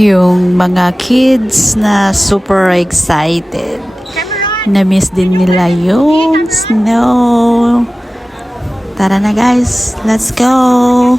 Yung mga kids na super excited. Na-miss din nila yung snow. Tara na guys, let's go!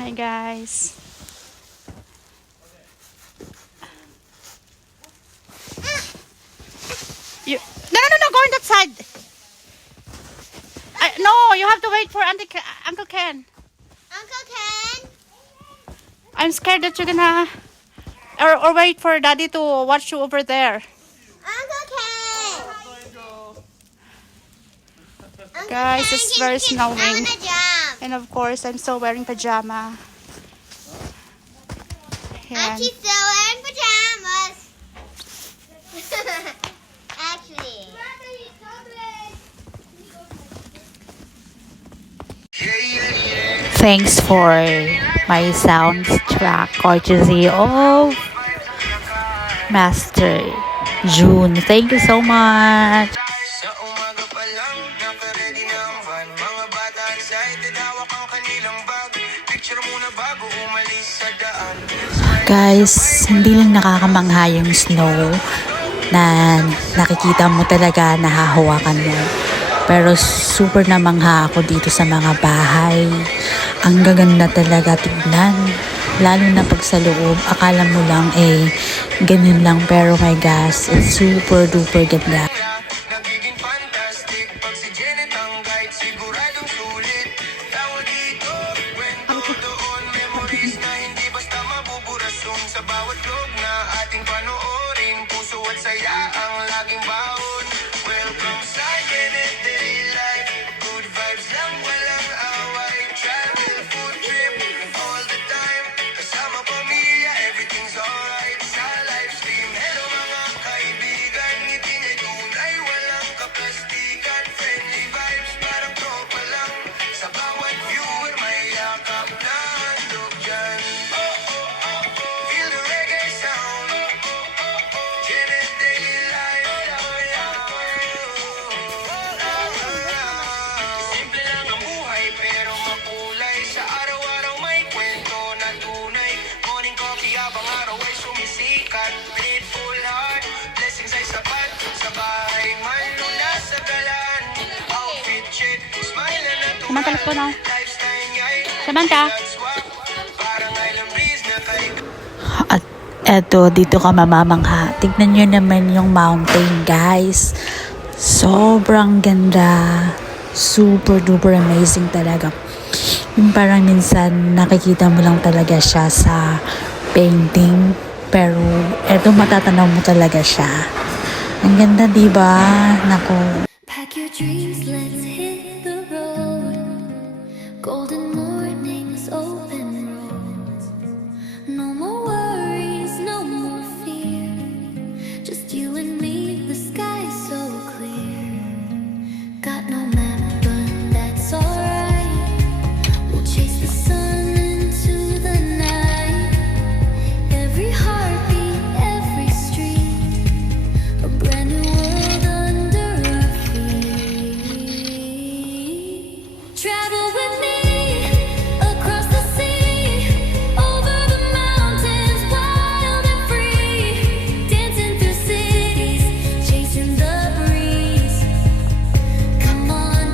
Hi guys. No, go on that side. No, you have to wait for Uncle Ken. Uncle Ken? I'm scared that you're gonna or wait for Daddy to watch you over there. Uncle Ken! Guys, it's very I snowing. wanna jump. And of course, I'm still wearing pajama. Yan. She's still wearing pajamas. Actually. Thanks for my soundtrack courtesy of Master June. Thank you so much. Sa umaga pa lang, naka-ready na ang van. Mga bata excited, hawak ang kanilang bag. Picture muna bago umalis sa daan. Guys, hindi lang nakakamangha yung snow na nakikita mo talaga, nahahawakan mo. Pero super namangha ako dito sa mga bahay. Ang gaganda talaga tignan. Lalo na pag sa loob, akala mo lang ganun lang. Pero my gosh, it's super duper ganda. Nagiging fantastic pag si Janet ang guide, siguradong sulit. Tawag dito, kwento doon, memories na hindi basta mabuburasong sa bawat vlog na ating panoorin. Puso at saya ang laging baon. Welcome sa Janet Daily Life. Good vibes lang, walang away. Travel, food trip, all the time. Kasama pamilya, everything's alright. Sa live stream, hello mga kaibigan. Ngiti niya tunay, walang kaplastikan. Friendly vibes, parang tropa lang. Sa bawat viewer, may yakap na handog dyan. Oh, oh, oh, oh. Feel the reggae sound. Oh, oh, oh, oh. Janet Daily Life. Simple lang ang buhay, pero makulay. Sa araw-araw may kwento na tunay. Morning coffee habang araw ay sumisikat. Grateful heart, blessings ay sapat. Sa bahay man, lunas sa galan. Outfit check, smile na natural. Samantalas ko na. Lifestyle nga'y Samantha. swak. Parang island breeze na kay At eto, dito ka mamamangha. Tignan nyo naman yung mountain, guys. Sobrang ganda. Super duper amazing talaga. Yung parang minsan nakikita mo lang talaga siya sa painting. Pero eto matatanaw mo talaga siya. Ang ganda, diba? Nako. Pack your dreams, let's hit the road. Golden mornings, open roads. No more worries, no more fear. Just you and me, the sky's so clear. Got no map, but that's alright. We'll chase the sun into the night. Every heartbeat, every street. A brand new world under our feet. Travel with me across the sea, over the mountains, wild and free. Dancing through cities, chasing the breeze. Come on,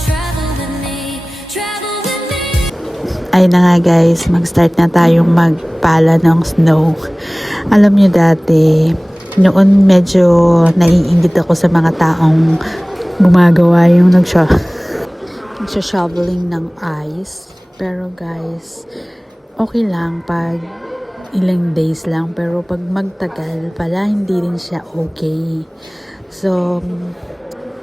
travel with me, travel with me. Ay na nga guys, mag-start na tayong magpala ng snow. Alam nyo dati, noon medyo naiinggit ako sa mga taong gumagawa yung nagsha-shoveling ng ice. Pero guys, okay lang pag ilang days lang. Pero pag magtagal pala, hindi rin siya okay. So,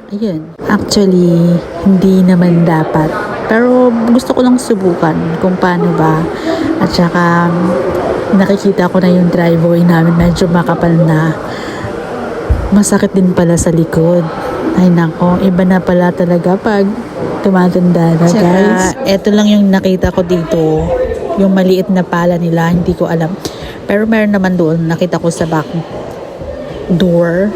ayun. Actually, hindi naman dapat. Pero gusto ko lang subukan kung paano ba. At saka, nakikita ko na yung driveway namin medyo makapal na. masakit din pala sa likod. Ay nako, iba na pala talaga pag tumatanda na, guys. Eto lang yung nakita ko dito. Yung maliit na pala nila, hindi ko alam. Pero meron naman doon, nakita ko sa back door.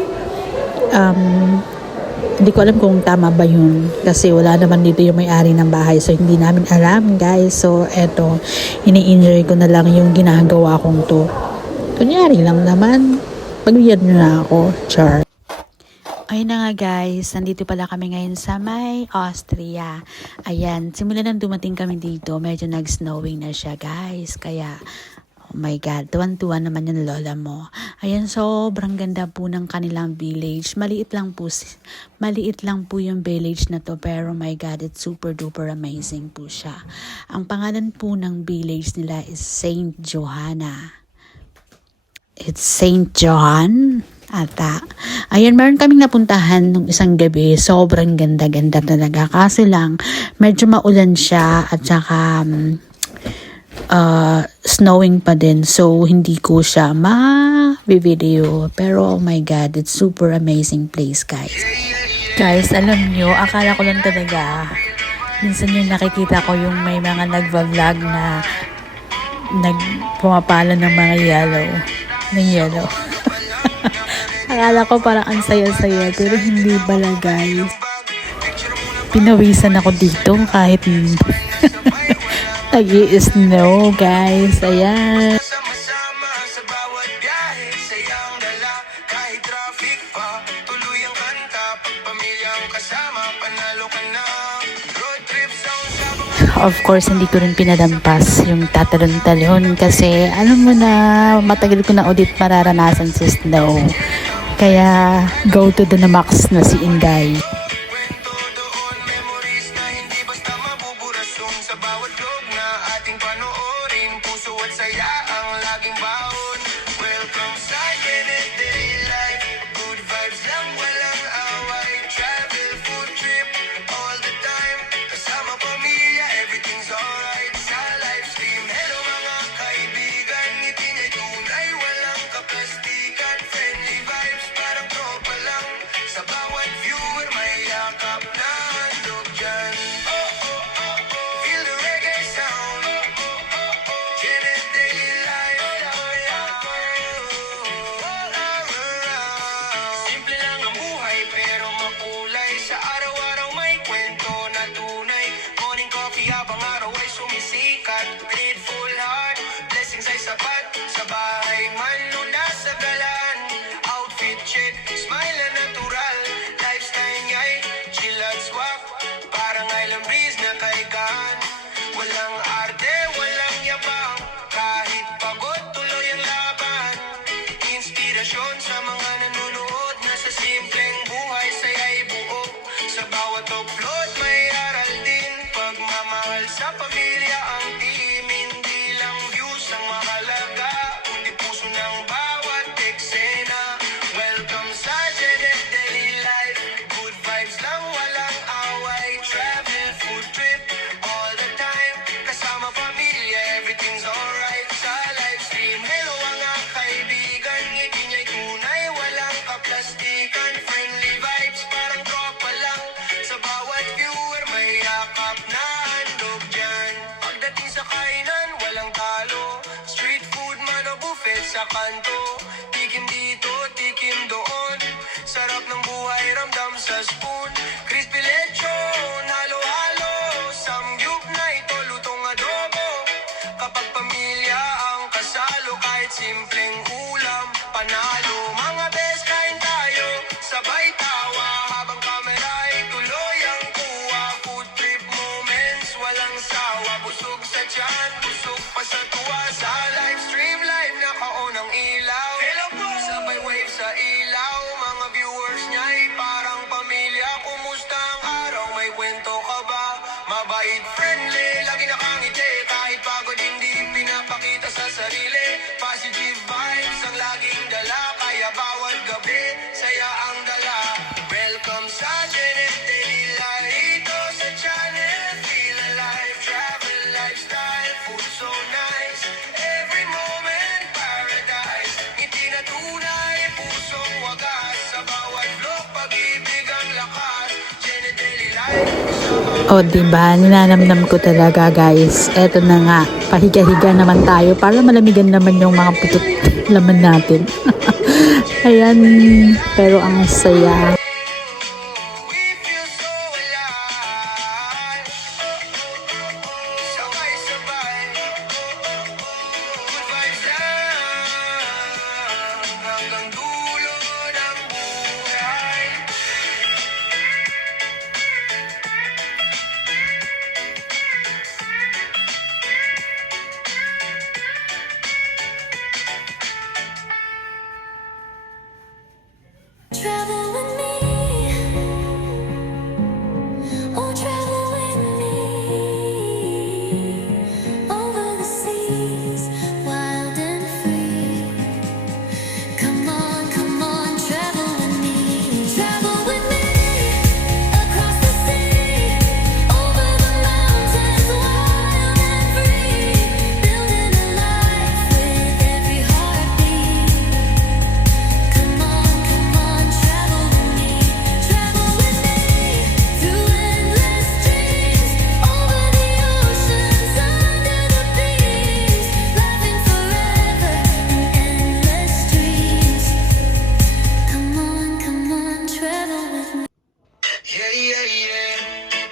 Hindi ko alam kung tama ba yun. Kasi wala naman dito yung may-ari ng bahay. So, hindi namin alam, guys. So, eto, ini-enjoy ko na lang yung ginagawa kong to. Kunyari lang naman. Pagbigyan nyo na ako. Char. Ayun na nga guys, nandito pala kami ngayon sa may Austria. Ayan, simula nang dumating kami dito, medyo nag-snowing na siya guys. Kaya, oh my God, tuwan-tuwan naman yung lola mo. Ayan, sobrang ganda po ng kanilang village. Maliit lang po yung village na to, pero my God, it's super duper amazing po siya. Ang pangalan po ng village nila is Saint Johanna. It's Saint Johann ata. Ayun, meron kaming napuntahan nung isang gabi. Sobrang ganda-ganda talaga. Kaso lang, medyo maulan siya at saka snowing pa din. So, hindi ko siya ma-video. Pero, oh my God, it's super amazing place, guys. Guys, alam nyo, akala ko lang talaga. Minsan yung nakikita ko yung may mga nagva-vlog na pumapala ng mga yellow. Akala ko parang ang saya-saya, pero hindi pala guys. Pinawisan ako dito kahit nag-i-snow guys. Ayan. Sama-sama sa bawat biyahe, sayang dala kahit traffic pa. Tuloy ang kanta, pagpamilyang kasama, panalo ka na. Road trip sound sa Of course, hindi ko rin pinadampas yung tatalon-talon kasi alam mo na, matagal ko na ulit mararanasan si snow. Kaya, go to the max na si Inday. kwento doon, memories na hindi basta mabuburasong sa bawat vlog na ating panoorin. Puso at saya ang laging baon. Welcome sa Daily Life. Good vibes lang, walang away. Travel, food trip, all the time. Kasama pamilya, everything's alright. Sa live stream, hello mga kaibigan. Ngiti niya'y tunay, walang kaplastikan. Friendly vibes, parang tropa lang. Sa bawat viewer, may yakap na handog dyan. Oh, oh, oh, oh. Feel the reggae sound. Oh, oh, oh, oh. Janet Daily Life. Oh, yeah, oh. All around. Simple lang ang buhay, pero makulay. Sa araw-araw may kwento na tunay. Morning coffee habang araw ay sumisikat. Grateful heart, blessings ay sapat. Sa bahay man o nasa galan. Outfit check, smile na natural. Lifestyle nga'y chill at swak. Parang island breeze na kaigan. Walang arte, walang yabang. Kahit pagod, tuloy ang laban. Inspirasyon sa mga nanonood na sa simpleng buhay saya'y buo. Sa bawat upload may aral din. Pagmamahal sa pamilya ang team. Hindi lang views ang mahalaga, kundi puso ng bawat eksena. Welcome sa Janet Daily Life. Good vibes lang, walang away. Travel, food trip, all the time. Kasama pamilya, everything's alright. Sa live stream, hello mga kaibigan. Ngiti niya'y tunay, walang kaplastikan. Friendly vibes, parang tropa lang. Sa bawat viewer, may yakap na handog dyan. Pagdating sa kainan, walang talo. Street food man o buffet sa kanto. Tikim dito, tikim doon. Sarap ng buhay, ramdam sa spoon. Crispy lechon, halo-halo. Samgyup na ito, lutong adobo. Kapag pamilya ang kasalo, kahit simpleng ulam, panalo. Mga best kain tayo, sabay tawa. Habang kamera ay tuloy ang kuha. Food trip moments, walang sawa. Busog sa tiyan, busog pa sa tuwa. Sa live stream, live naka-on ang ilaw. O, diba? Ninanamnam ko talaga, guys. Eto na nga. Pahiga-higa naman tayo para malamigan naman yung mga putot laman natin. Ayan. Pero ang saya. We feel so alive. Sabay-sabay. Good vibes lang. Hanggang dulo ng buhay. Travel with me. Oh, travel with me. Over the seas, wild and free. Come on, travel with me. Travel with me. Across the sea, over the mountains, wild and free. Building a life with every heartbeat. Come on, travel with me. Travel with me through endless dreams, over the oceans, under the beams, laughing forever in endless dreams. Come on, travel with me. Yeah, yeah, yeah.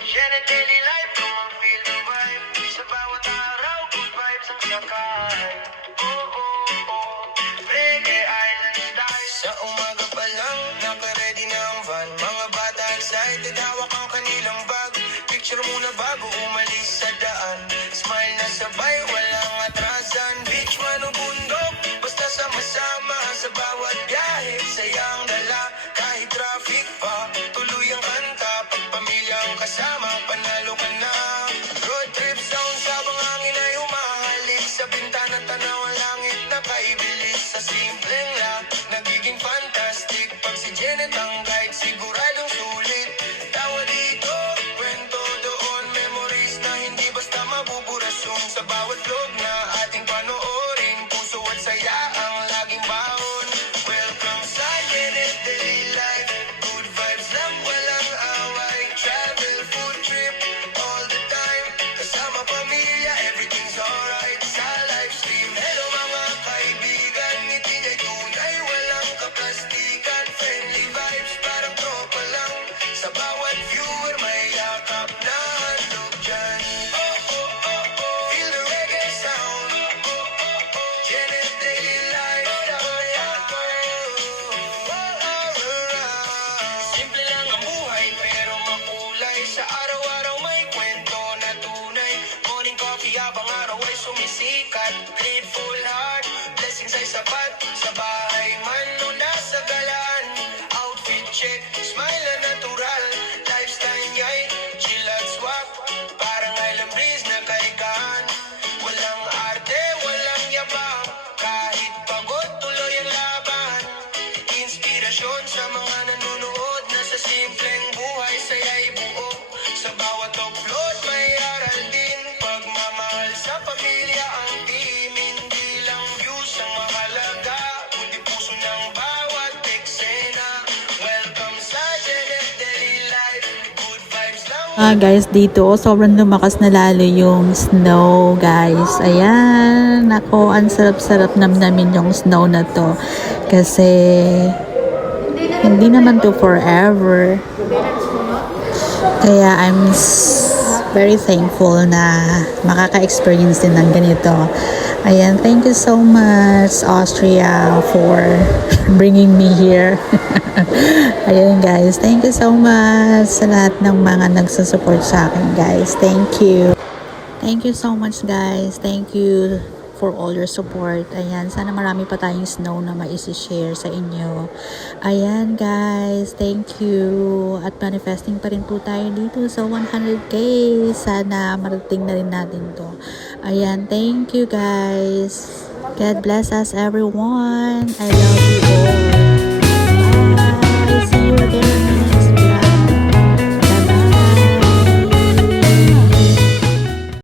Yan ang daily life ko, ang feel the vibe. Sa bawat araw, good vibes ang sakay. Oh, oh, oh. Reggae Island style. Sa umaga pa lang, naka-ready na ang van. Mga bata excited, hawak ang kanilang bag. Picture muna bago umalis sa daan. Smile na sabay, walang atrasan. Beach man o bundok, basta sama-sama. Sa bawat biyahe, sayang dala. Kahit traffic pa, tuloy ang kanta. Pag pamilya ang kasama, panalo ka na. Road trip sounds habang hangin ay humahalik. Sa bintana tanaw ang langit na kaibilis. Sa simpleng la, nagiging fantastic. Pag si Janet ang guide, siguradong sulit. Tawa dito, kwento doon. Memories na hindi basta mabuburasyon. Sa bawat vlog na ating panoorin, puso at saya ang laging baon. Welcome sa Janet Daily Life. Good vibes lang, walang away. Travel, food trip, all the time. Kasama pamilya, everything's alright. Sa live stream, hello mga kaibigan. Ngiti ay tunay, walang kaplastikan. Friendly vibes, parang tropa lang. Sa bawat viewer, may yakap na handog dyan. Oh, oh, oh, oh. Feel the reggae sound. Oh, oh, oh, oh. Janet Daily Life. Oh, oh, oh, oh. All around. Simple lang ang buhay, pero makulay. Sa araw-araw may kwento na tunay. Morning coffee habang araw ay sumisikat. Grateful heart, blessings ay sapat. Sa bahay man o nasa galaan. Outfit check, smile na natural. Lifestyle niya'y chill at swak. Parang island breeze na kaigaan. Walang arte, walang yabang. Kahit pagod, tuloy ang laban. Inspirasyon sa mga nanonood na sa simpleng buhay saya'y buo. Sa bawat upload may aral din. Pagmamahal sa pamilya ang team. Hindi lang views ang mahalaga, kundi puso ng bawat eksena. Welcome sa Janet Daily Life. Good vibes lang. Guys, dito sobrang lumakas na lalo yung snow, guys. Ayan, ako, ang sarap-sarap namnamin yung snow na to. Kasi hindi naman to forever. Kaya I'm very thankful na makaka-experience din ng ganito. Ayan, thank you so much Austria for bringing me here. Ayan guys, thank you so much sa lahat ng mga nagsusupport sa akin guys. Thank you. Thank you so much guys. Thank you for all your support. Ayan, sana marami pa tayong snow na maisi-share sa inyo. Ayan guys, thank you. At manifesting pa rin po tayo dito sa 100k. Sana marating na rin natin to. Ayan, thank you guys. God bless us everyone. I love you all.